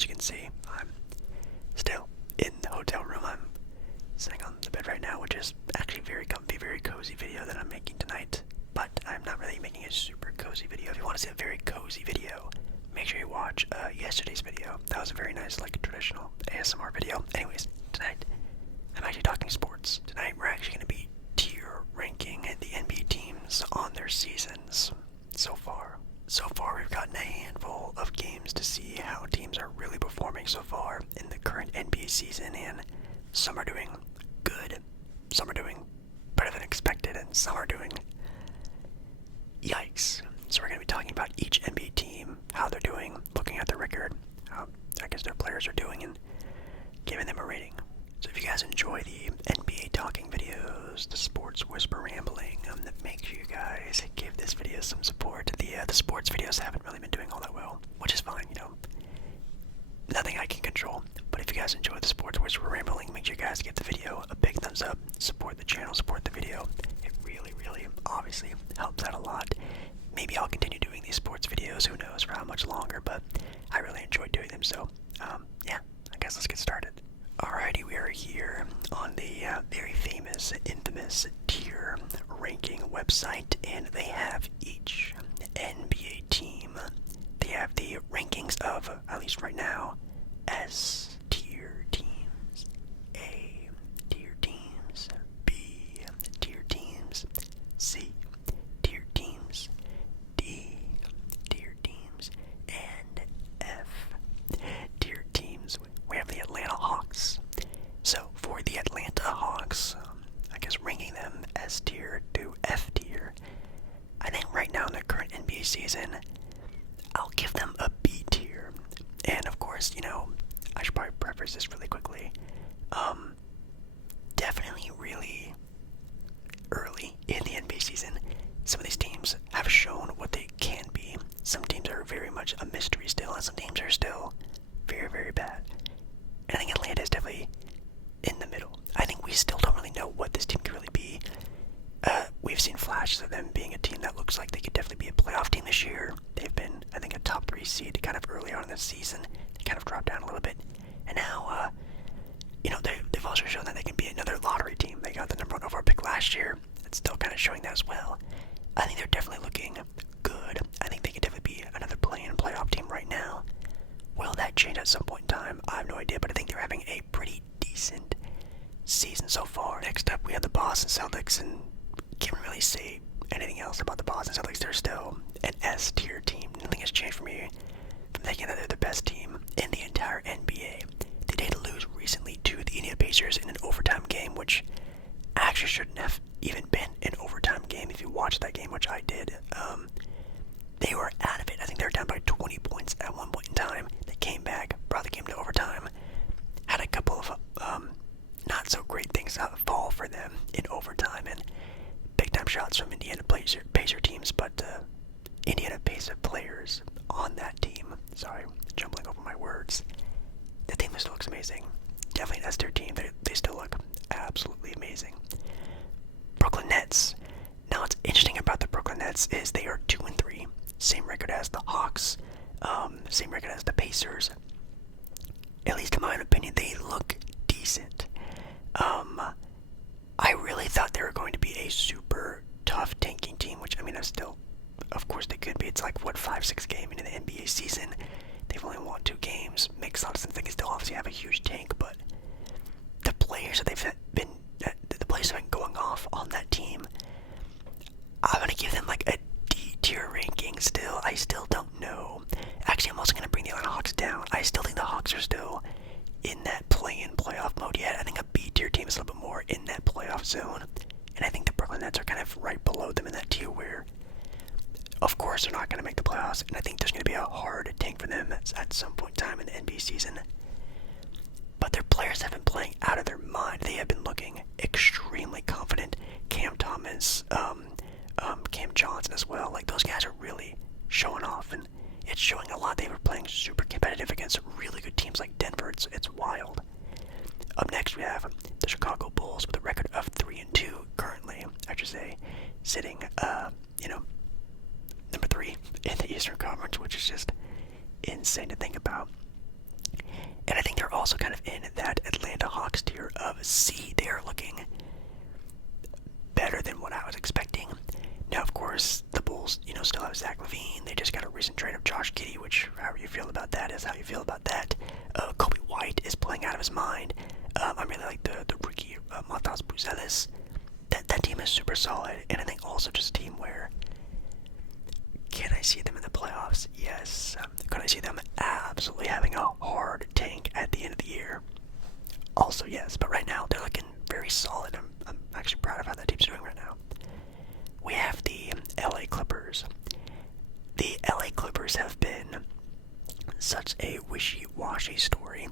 As you can see, I'm still in the hotel room. I'm sitting on the bed right now, which is actually very comfy, very cozy video that I'm making tonight. But I'm not really making a super cozy video. If you want to see a very cozy video, make sure you watch yesterday's video. That was a very nice, like, traditional ASMR video. Anyways, tonight, I'm actually talking sports. Tonight, we're actually going to be tier ranking the NBA teams on their seasons so far. So far, we've gotten a handful of games to see how teams are really performing so far in the current NBA season, and some are doing good, some are doing better than expected, and some are doing yikes. So we're going to be talking about each NBA team, how they're doing, looking at their record, how I guess their players are doing, and giving them a rating. So if you guys enjoy the NBA talking videos, the sports whisper rambling, make sure you guys give this video some support. The sports videos haven't really been doing all that well, which is fine, nothing I can control. But if you guys enjoy the sports whisper rambling, make sure you guys give the video a big thumbs up, support the channel, support the video. It really, really obviously helps out a lot. Maybe I'll continue doing these sports videos, who knows for how much longer, but I really enjoy doing them, so yeah, I guess let's get started. Alrighty, we are here on the very famous, infamous tier ranking website, and they have each NBA team. They have the rankings of, at least right now, S tier teams, A tier teams, B tier teams, C tier teams, D tier teams, and F tier teams. We have the Atlanta Hawks. So for the Atlanta Hawks, I guess ranking them S tier to F tier, I think right now in the current NBA season, I'll give them a B tier. And of course, I should probably preface this really quickly. Definitely really early in the NBA season, some of these teams have shown what they can be. Some teams are very much a mystery still, and some teams are still very, very bad. And I think Atlanta is definitely in the middle. I think we still don't really know what this team could really be. We've seen flashes of them being a team that looks like they could definitely be a playoff team this year. They've been, I think, a top 3 seed kind of early on in the season. They kind of dropped down a little bit. And now, they've also shown that they can be another lottery team. They got the number 1 overall pick last year. It's still kind of showing that as well. I think they're definitely looking good. I think they could definitely be another play-in playoff team right now. Will that change at some point in time? I have no idea, but I think they're having a pretty decent season so far. Next up, we have the Boston Celtics, and can't really say anything else about the Boston Celtics. They're still an S tier team. Nothing has changed for me from thinking that they're the best team in the entire NBA. They did lose recently to the Indiana Pacers in an overtime game, which actually shouldn't have even been an overtime game if you watched that game, which I did. They were out of it. I think they were down by 20 points at one point in time. They came back, brought the game to overtime, had a couple of not so great things fall for them in overtime, and big time shots from Indiana Pacer teams, but Indiana Pacer players on that team. Sorry, jumbling over my words. The team still looks amazing. Definitely that's their team. They still look absolutely amazing. Brooklyn Nets. Now, what's interesting about the Brooklyn Nets is they are 2-3. Same record as the Hawks, same record as the Pacers. At least in my opinion, they look decent. I really thought they were going to be a super tough tanking team, which, I still, of course they could be. It's like, 5-6 game into the NBA season. They've only won 2 games. Makes a lot of sense. They can still obviously have a huge tank, but the players that the players have been going off on that team, I'm going to give them like a D tier ranking still. I still don't know. Actually, I'm also going to bring the Atlanta Hawks down. I still think the Hawks are still in that play-in playoff mode yet. I think a B tier team is a little bit more in that playoff zone. And I think the Brooklyn Nets are kind of right below them in that tier where, of course, they're not going to make the playoffs. And I think there's going to be a hard tank for them at some point in time in the NBA season. But their players have been playing out of their mind. They have been looking extremely confident. Cam Thomas, Cam Johnson as well. Like, those guys are really showing off, and it's showing a lot. They were playing super competitive against really good teams like Denver. It's wild. Up next, we have the Chicago Bulls with a record of 3-2 currently. I should say, sitting, number 3 in the Eastern Conference, which is just insane to think about. And I think they're also kind of in that Atlanta Hawks tier of C. They are looking better than what I was expecting. Now, of course, the Bulls, still have Zach LaVine. They just got a recent trade of Josh Giddey, which, however you feel about that is how you feel about that. Kobe White is playing out of his mind. I really like the rookie Matas Buzelis. That team is super solid, and I think also just a team where, can I see them in the playoffs? Yes. Could I see them absolutely having a hard tank at the end of the year? Also, yes. But right now, they're looking very solid. I'm actually proud of how that team's doing right now. We have the LA Clippers. The LA Clippers have been such a wishy-washy story.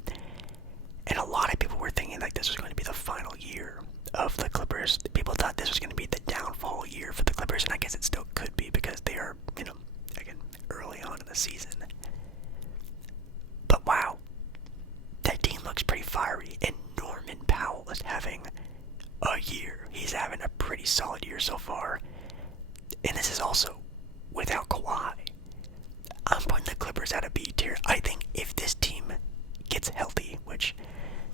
And a lot of people were thinking like this was going to be the final year of the Clippers. People thought this was going to be the downfall year for the Clippers, and I guess it still could be because they are, again, early on in the season. But wow, that team looks pretty fiery, and Norman Powell is having a year. He's having a pretty solid year so far. And this is also without Kawhi. I'm putting the Clippers at a B tier. I think if this team gets healthy, which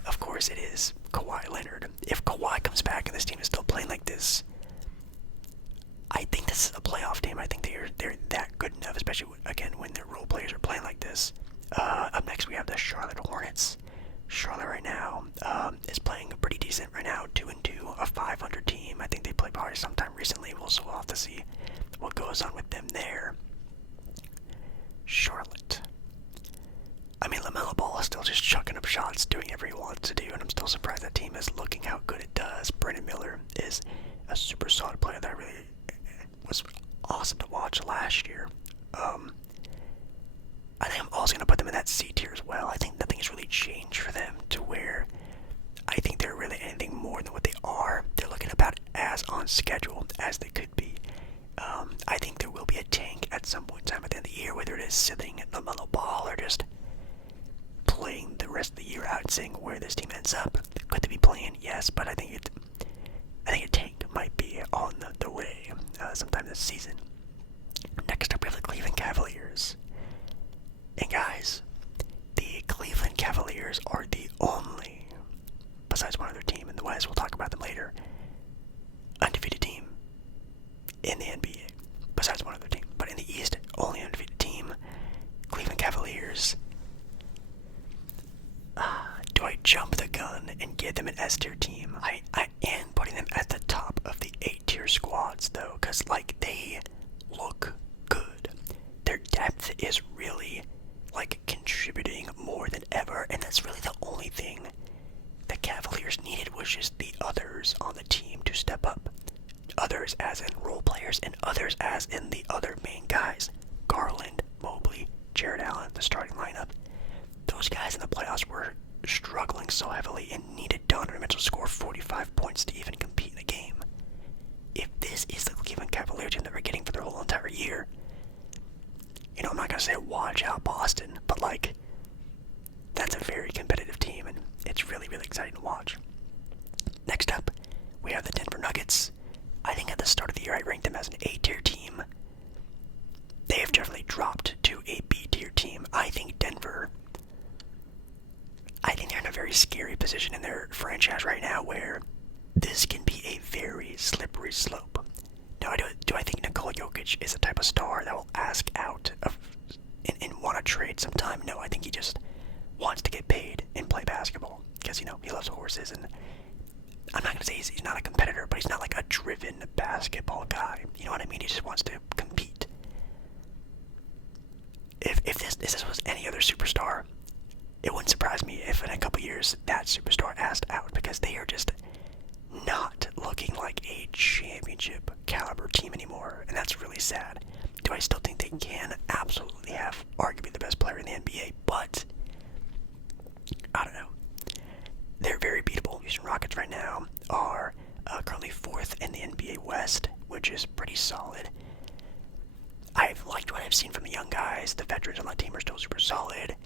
of course it is Kawhi Leonard, if Kawhi comes back and this team is still playing like this, I think this is a playoff team. I think they're that good enough, especially again when their role players are playing like this. Up next we have the Charlotte Hornets. Charlotte right now is playing pretty decent right now, 2-2, a 500 team. I think they played probably sometime recently. We'll have to see what goes on with them there. Charlotte. I mean, LaMelo Ball is still just chucking up shots, doing whatever he wants to do, and I'm still surprised that team is looking how good it does. Brandon Miller is a super solid player that really was awesome to watch last year. I think I'm also going to put them in that C tier as well. I think nothing has really changed for them to where I think they're really anything more than what they are. They're looking about as on schedule as they could be. I think there will be a tank at some point in time at the end of the year, whether it is sitting at LaMelo Ball or just playing the rest of the year out and seeing where this team ends up. Could they be playing? Yes, but I think a tank might be on the way sometime this season. Next up, we have the Cleveland Cavaliers. And guys, the Cleveland Cavaliers are the only, besides one other team in the West, we'll talk about them later, undefeated team in the NBA. Besides one other team. But in the East, only undefeated team, Cleveland Cavaliers. Do I jump the gun and give them an S tier team? I am putting them at the top of the 8 tier squads though, because they look good. Their depth is really contributing more than ever, and that's really the only thing the Cavaliers needed was just the others on the team to step up. Others as in role players, and others as in the other main guys. Garland, Mobley, Jared Allen, the starting lineup. Those guys in the playoffs were struggling so heavily and needed Donovan Mitchell to score 45 points to even compete in the game. If this is the Cleveland Cavaliers team that we're getting for their whole entire year, I'm not going to say watch out Boston, but that's a very competitive team, and it's really, really exciting to watch. Next up, we have the Denver Nuggets. I think at the start of the year I ranked them as an A-tier team. They have definitely dropped to a B-tier team. I think they're in a very scary position in their franchise right now where this can be a very slippery slope. Now, do I think Nikola Jokic is a type of star that will ask out of and want to trade sometime? No, I think he just wants to get paid and play basketball because, he loves horses, and I'm not going to say he's not a competitor, but he's not like a driven basketball guy. You know what I mean? He just wants to compete. If this was any other superstar, it wouldn't surprise me if in a couple years that superstar asked out, because they are just not looking like a championship caliber team anymore, and that's really sad. Do I still think they can absolutely have arguably the best player in the NBA, but I don't know. They're very beatable. Houston Rockets right now are currently 4th in the NBA West, which is pretty solid. I've liked what I've seen from the young guys. The veterans on that team are still super solid.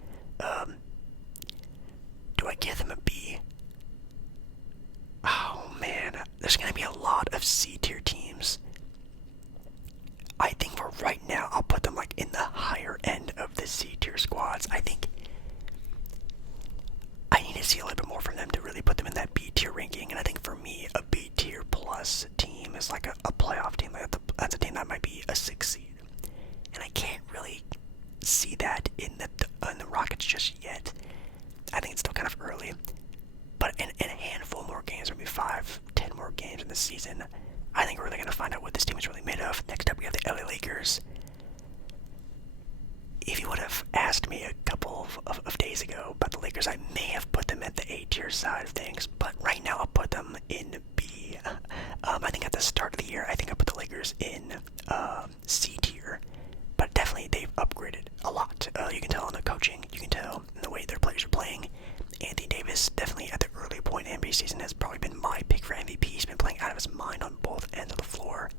Do I give them a B? Oh man, there's going to be a lot of C-tier teams. I think for right now, I'll put them in the higher end of the C-tier squads. I think ranking, and I think for me, a B tier plus team is like a playoff team. Like that's a team that might be a 6 seed, and I can't really see that in the Rockets just yet. I think it's still kind of early, but in a handful more games, maybe 5-10 more games in the season, I think we're really going to find out what this team is really made of. Next up, we have the LA Lakers. If you would have asked me a couple of days ago about the Lakers, I may have put them at the A tier side of things, but right now I'll put them in B. I think at the start of the year, I think I put the Lakers in C tier, but definitely they've upgraded a lot. You can tell on the coaching, you can tell in the way their players are playing. Anthony Davis, definitely at the early point in the NBA season, has probably been my pick for MVP. He's been playing out of his mind on both ends of the floor.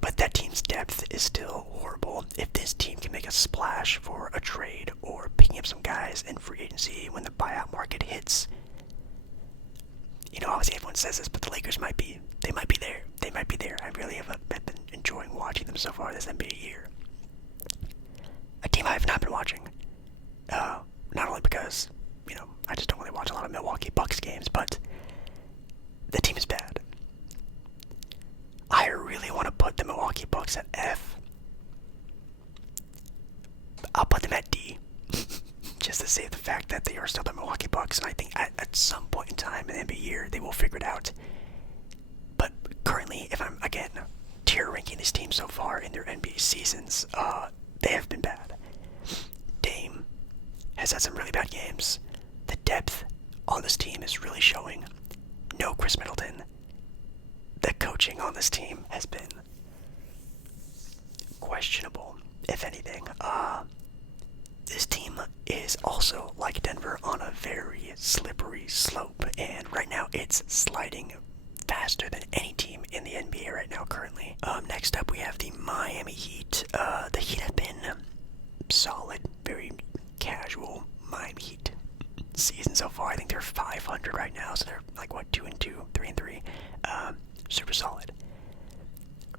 But that team's depth is still horrible. If this team can make a splash for a trade or picking up some guys in free agency when the buyout market hits, obviously everyone says this, but the Lakers might be there. They might be there. I really have been enjoying watching them so far this NBA year. A team I have not been watching, not only because, I just don't really watch a lot of Milwaukee Bucks games, but the team is bad. I really want to put the Milwaukee Bucks at F. I'll put them at D, just to save the fact that they are still the Milwaukee Bucks, and I think at some point in time in the NBA year, they will figure it out. But currently, if I'm, again, tier ranking these teams so far in their NBA seasons, they have been bad. Dame has had some really bad games. The depth on this team is really showing. No Chris Middleton. The coaching on this team has been questionable, if anything. This team is also, like Denver, on a very slippery slope, and right now it's sliding faster than any team in the NBA right now currently. Next up, we have the Miami Heat. The Heat have been solid, very casual Miami Heat season so far. I think they're 500 right now, so they're like, 2-2, 3-3. Super solid.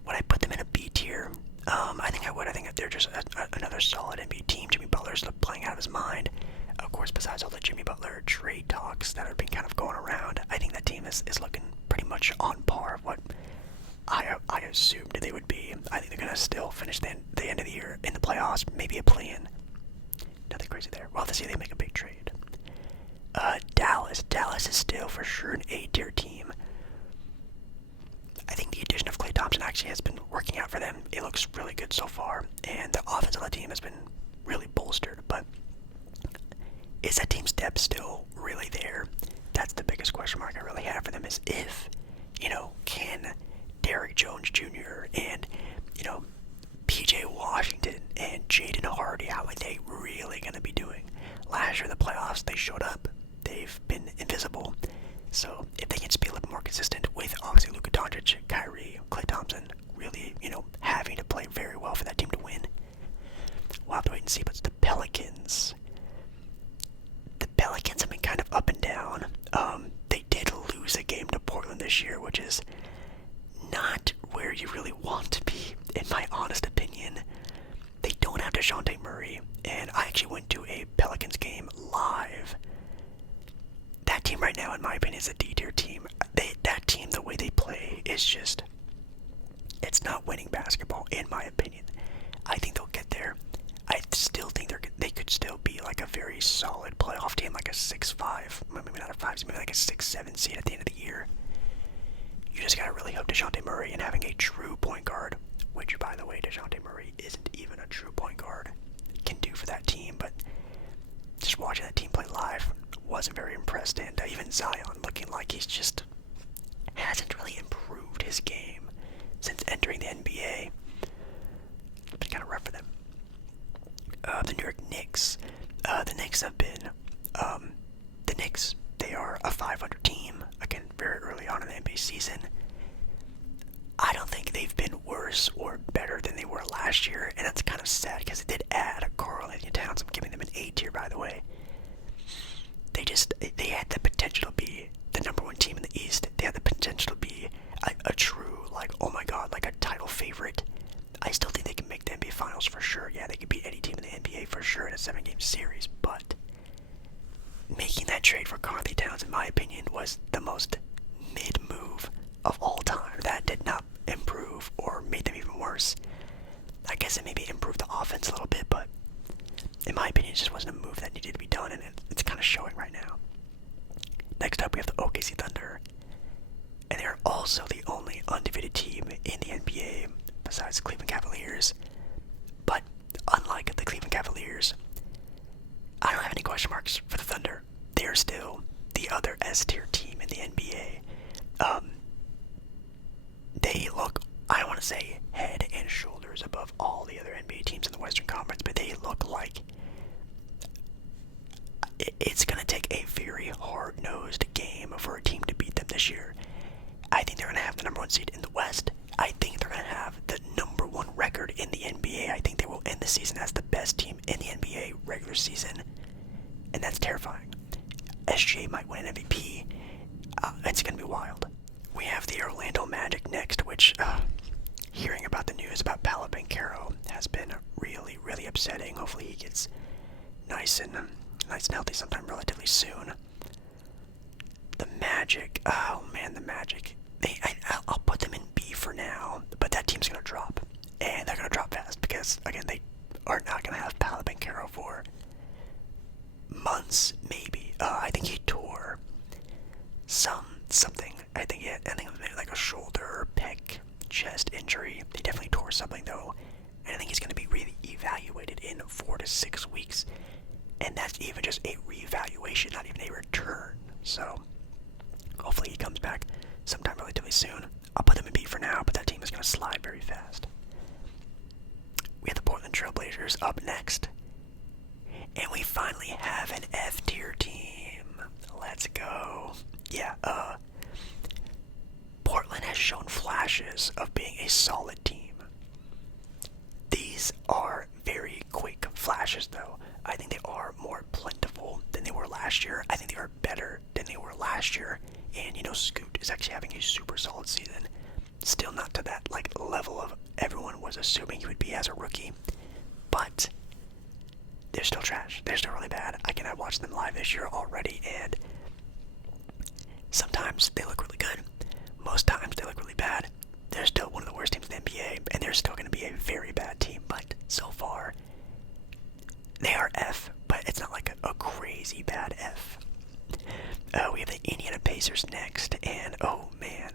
Would I put them in a B tier? I think I would. I think they're just another solid NBA team. Jimmy Butler's playing out of his mind. Of course, besides all the Jimmy Butler trade talks that have been kind of going around, I think that team is looking pretty much on par of what I assumed they would be. I think they're going to still finish the end of the year in the playoffs, maybe a play-in. Nothing crazy there. Well, this year they make a big trade. Dallas is still for sure an A-tier team. I think the addition of Klay Thompson actually has been working out for them. It looks really good so far, and the offense of the team has been really bolstered, but is that team's depth still really there? That's the biggest question mark I really have for them, is if, can Derrick Jones Jr. and, PJ Washington and Jaden Hardy, how are they really going to be doing? Last year in the playoffs, they showed up. They've been invisible. So if they can just be a little more consistent with, obviously, Luka Doncic, Kyrie, Klay Thompson, really, having to play very well for that team to win, we'll have to wait and see. But the Pelicans have been kind of up and down. They did lose a game to Portland this year, which is not where you really want to be, in my honest opinion. They don't have DeJounte Murray, and I actually went to a Pelicans game live. That team right now, in my opinion, is a D-tier team. That team, the way they play, is just, it's not winning basketball, in my opinion. I think they'll get there. I still think they could still be like a very solid playoff team, like a 6-5, maybe not a 5, maybe like a 6-7 seed at the end of the year. You just gotta really hope DeJounte Murray and having a true point guard, which, by the way, DeJounte Murray isn't even a true point guard, can do for that team. But just watching that team play live, wasn't very impressed, and even Zion looking like he's just hasn't really improved his game since entering the NBA. It's been kind of rough for them. The New York Knicks. The Knicks have been the Knicks. They are a 500 team, again, very early on in the NBA season. I don't think they've been worse or better than they were last year, and that's kind of sad because they did add Karl-Anthony Towns. I'm giving them an A tier, by the way. They had the potential to be the number one team in the East. They had the potential to be a true, like, oh my god, like a title favorite. I still think they can make the NBA Finals for sure. Yeah, they could beat any team in the NBA for sure in a 7-game series, but making that trade for Carthy Towns, in my opinion, was the most mid-move of all time. That did not improve or made them even worse. I guess it maybe improved the offense a little bit, but in my opinion, it just wasn't a move that needed to be done, and it's kind of showing right now. Next up, we have the OKC Thunder, and they're also the only undefeated team in the NBA besides the Cleveland Cavaliers. But unlike the Cleveland Cavaliers, I don't have any question marks for the Thunder. They are still the other S-tier team in the NBA. They look, I don't want to say head and shoulders above all the other NBA teams in the Western Conference, but they look like it's going to take a very hard-nosed game for a team to beat them this year. I think they're going to have the number one seed in the West. I think they're going to have the number one record in the NBA. I think they will end the season as the best team in the NBA regular season, and that's terrifying. SGA might win an MVP. It's going to be wild. We have the Orlando Magic next, which hearing about the news about Paolo Banchero has been really, really upsetting. Hopefully he gets nice and healthy sometime relatively soon. The Magic, oh man, the Magic. I'll put them in B for now, but that team's going to drop. And they're going to drop fast because, again, they are not going to have Paolo Banchero for months, maybe. I think he tore something. I think it was like a shoulder, pec, chest injury. He definitely tore something, though. And I think he's going to be re-evaluated in 4 to 6 weeks. And that's even just a re-evaluation, not even a return. So, hopefully he comes back sometime relatively soon. I'll put them in B for now, but that team is going to slide very fast. We have the Portland Trailblazers up next. And we finally have an F-tier team. Let's go. Yeah, Portland has shown flashes of being a solid team. These are very quick flashes, though. I think they are more plentiful than they were last year. I think they are better than they were last year. And, Scoot is actually having a super solid season. Still not to that, level of everyone was assuming he would be as a rookie. But they're still trash. They're still really bad. I watched them live this year already, and sometimes they look really good. Most times they look really bad. They're still one of the worst teams in the NBA, and they're still going to be a very bad team. But so far, they are F, but it's not like a crazy bad F. We have the Indiana Pacers next, and oh man.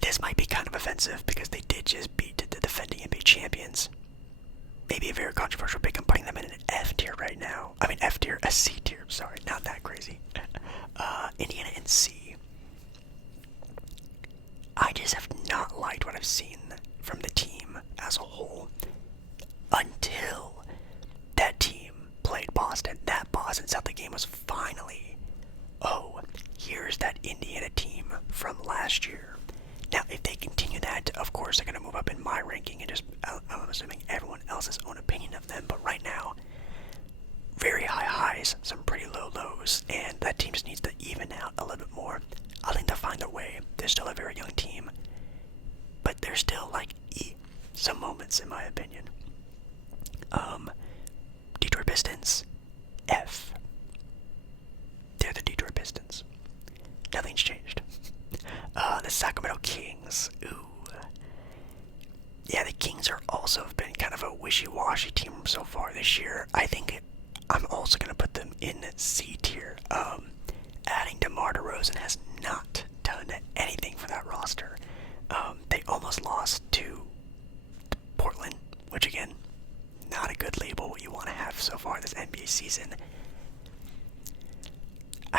This might be kind of offensive because they did just beat the defending NBA champions. Maybe a very controversial pick. I'm putting them in an F tier right now. I mean F tier, a C tier, sorry, not that crazy. Indiana in C. I just have not liked what I've seen from the team as a whole until that team played Boston. That Boston Celtics game was finally, here's that Indiana team from last year. Now, if they continue that, of course, they're going to move up in my ranking and I'm assuming everyone else's own opinion of them. But right now, very high highs, some pretty low lows, and that team just needs to even out a little bit more. I think they'll find their way. They're still a very young team, but they're still E, some moments, in my opinion. Detroit Pistons, F. They're the Detroit Pistons. Nothing's changed. The Sacramento Kings, yeah, the Kings are also have been kind of a wishy-washy team so far this year. I think I'm also going to put them in C tier. Adding DeMar DeRozan has not done anything for that roster. They almost lost to Portland, which again, not a good label what you want to have so far this NBA season.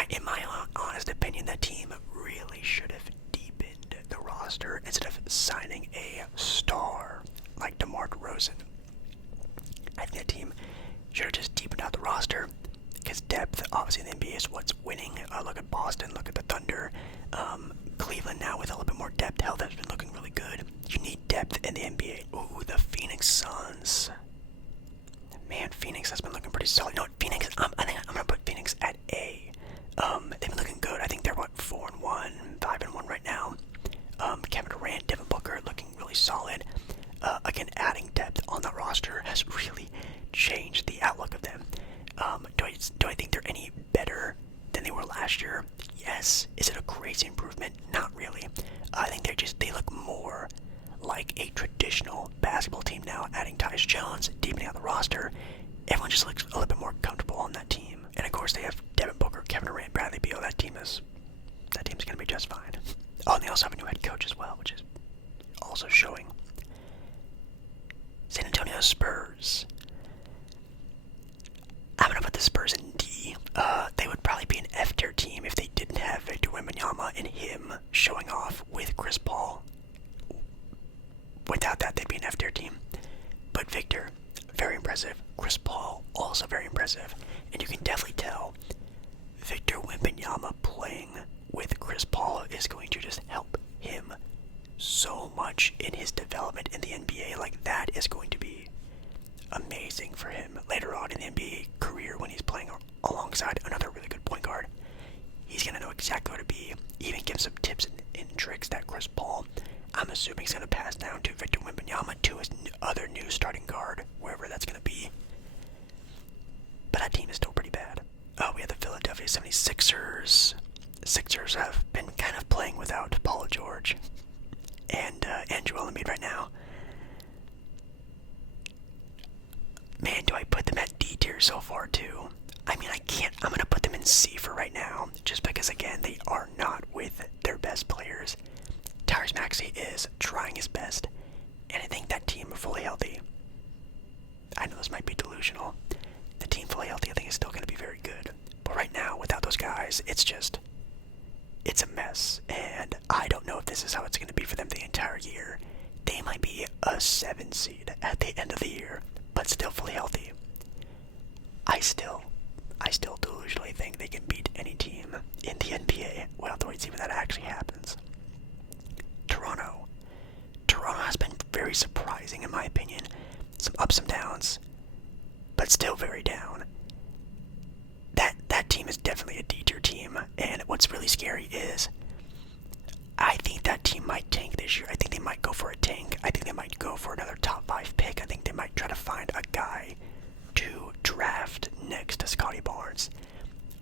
In my honest opinion, that team really should have deepened the roster instead of signing a star like DeMar DeRozan. I think that team should have just deepened out the roster because depth, obviously, in the NBA is what's winning. Look at Boston, look at the Thunder. Cleveland now with a little bit more depth. Health has been looking really good. You need depth in the NBA. Ooh, the Phoenix Suns. Man, Phoenix has been looking pretty solid. No, Phoenix, I think I'm going to put Phoenix at A. They've been looking good. I think they're, 4-1, 5-1 right now. Kevin Durant, Devin Booker looking really solid. Again, adding depth on the roster has really changed the outlook of them. Do I think they're any better than they were last year? Yes. Is it a crazy improvement? Not really. I think they look more like a traditional basketball team now, adding Tyus Jones, deepening out the roster. Everyone just looks a little bit more comfortable on that team. And of course they have Devin Booker, Kevin Durant, Bradley Beal. That team's gonna be just fine. Oh, and they also have a new head coach as well, which is also showing. San Antonio Spurs. I'm gonna put the Spurs in D. They would probably be an F tier team if they didn't have Victor Wembanyama and him showing off with Chris Paul. Without that, they'd be an F tier team. But Victor, very impressive. Chris Paul, also very impressive. And you can definitely tell Victor Wembanyama playing with Chris Paul is going to just help him so much in his development in the NBA. Like, that is going to be amazing for him later on in the NBA career when he's playing alongside another really good point guard. He's going to know exactly where to be, even give some tips and tricks that Chris Paul, I'm assuming, is going to pass down to Victor Wembanyama, to his other new starting guard, wherever that's going to be. But that team is still pretty bad. Oh, we have the Philadelphia 76ers. The Sixers have been kind of playing without Paul George and Joel Embiid right now. Man, do I put them at D tier so far too? I mean, I can't. I'm going to put them in C for right now, just because, again, they are not with their best players. Tyrese Maxey is trying his best, and I think that team fully healthy. I know this might be delusional. The team fully healthy, I think, is still going to be very good. But right now, without those guys, it's a mess. And I don't know if this is how it's going to be for them the entire year. They might be a 7 seed at the end of the year, but still fully healthy. I still delusionally think they can beat any team in the NBA. We'll have to wait and see when that actually happens. Toronto has been very surprising in my opinion. Some ups, some downs, but still very down. That team is definitely a D-tier team, and what's really scary is I think that team might tank this year. I think they might go for a tank. I think they might go for another top 5 pick. I think they might try to find a guy to draft next to Scotty Barnes.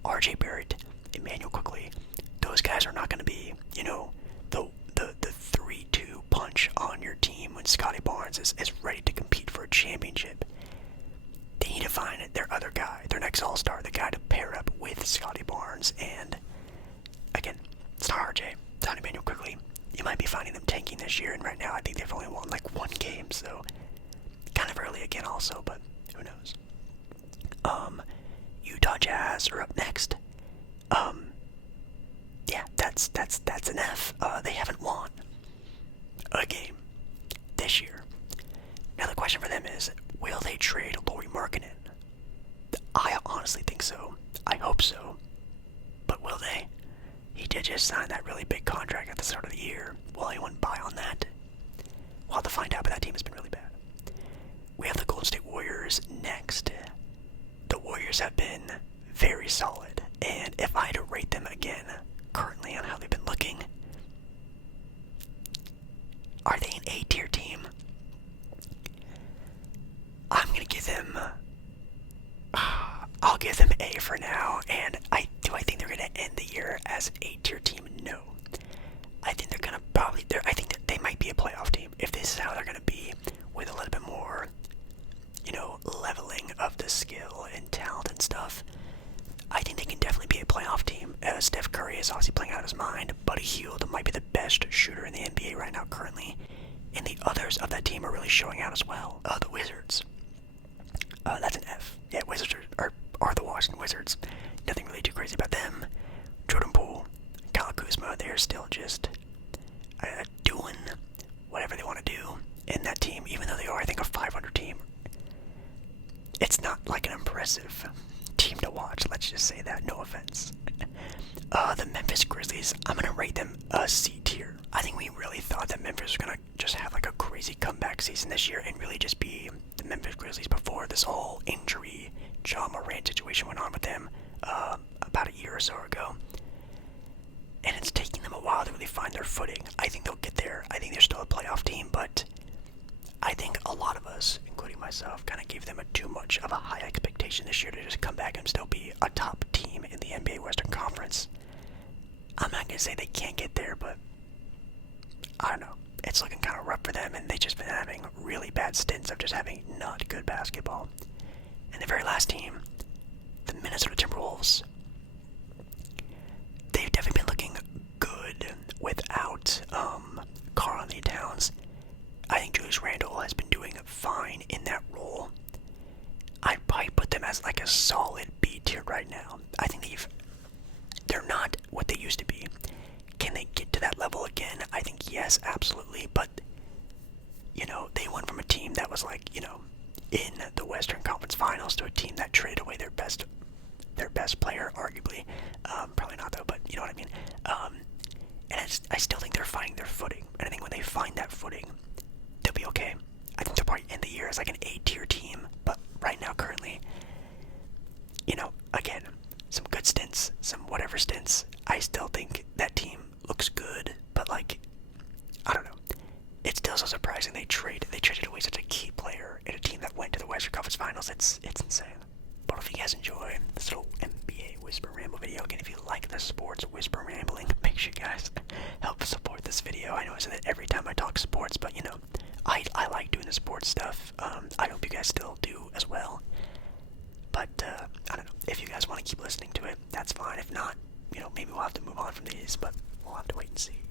RJ Barrett, Emmanuel Quickly, those guys are not going to be, the 3-2 punch on your team when Scotty Barnes is ready to compete for a championship. They need to find their other guy, their next all-star, the guy to pair up with Scotty Barnes. And again, it's not RJ, it's not Emmanuel Quickly. You might be finding them tanking this year, and right now I think they've only won like 1 game, so kind of early again also, but who knows. Utah Jazz are up next. Yeah, that's an F. They haven't won a game this year. Now the question for them is, will they trade Lauri Markkanen? I honestly think so. I hope so. But will they? He did just sign that really big contract at the start of the year. Will anyone buy on that? We'll have to find out, but that team has been really bad. We have the Golden State Warriors next. The Warriors have been very solid, and if I had to rate them again, currently on how they've been looking, are they an A-tier team? I'm going to give them, I'll give them A for now, and I think they're going to end the year as an A-tier team? No. I think they're going to I think that they might be a playoff team, if this is how they're going to be, with a little bit more, leveling of the skill and talent and stuff. I think they can definitely be a playoff team. Steph Curry is obviously playing out of his mind. Buddy Hield might be the best shooter in the NBA right now currently. And the others of that team are really showing out as well. The Wizards. That's an F. Yeah, Wizards are the Washington Wizards. Nothing really too crazy about them. Jordan Poole, Kyle Kuzma, they're still just doing whatever they want to do in that team. Even though they are, I think, a 500 team. It's not like an impressive team to watch, let's just say that, no offense. The Memphis Grizzlies, I'm going to rate them a C tier. I think we really thought that Memphis was going to just have like a crazy comeback season this year and really just be the Memphis Grizzlies before this whole injury Ja Morant situation went on with them about a year or so ago. And it's taking them a while to really find their footing. I think they'll get there. I think they're still a playoff team, but I think a lot of us, including myself, kind of gave them too much of a high expectation expectation this year to just come back and still be a top team in the NBA Western Conference. I'm not going to say they can't get there, but I don't know. It's looking kind of rough for them, and they've just been having really bad stints of just having not good basketball. And the very last team, the Minnesota Timberwolves, they've definitely been looking good without Karl-Anthony Towns. I think Julius Randle has been doing fine in that role. I'd probably put them as like a solid B tier right now. I think they're not what they used to be. Can they get to that level again? I think yes, absolutely. But, you know, they went from a team that was like, you know, in the Western Conference Finals to a team that traded away their best player, arguably. Probably not though, but you know what I mean. And I still think they're finding their footing. And I think when they find that footing, they'll be okay. I think they'll probably end the year as like an A-tier team. But right now, currently, you know, again, some good stints, some whatever stints. I still think that team looks good, but like, I don't know. It's still so surprising they traded away such a key player in a team that went to the Western Conference Finals. It's insane. But if you guys enjoy this little NBA Whisper Ramble video, again, if you like the sports whisper rambling, make sure you guys help support this video. I know I say that every time I talk sports, but you know, I like doing the sports stuff. I hope you guys still do as well. But, I don't know, if you guys want to keep listening to it, that's fine. If not, you know, maybe we'll have to move on from these, but we'll have to wait and see.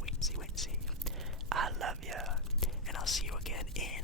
Wait and see. I love ya, and I'll see you again in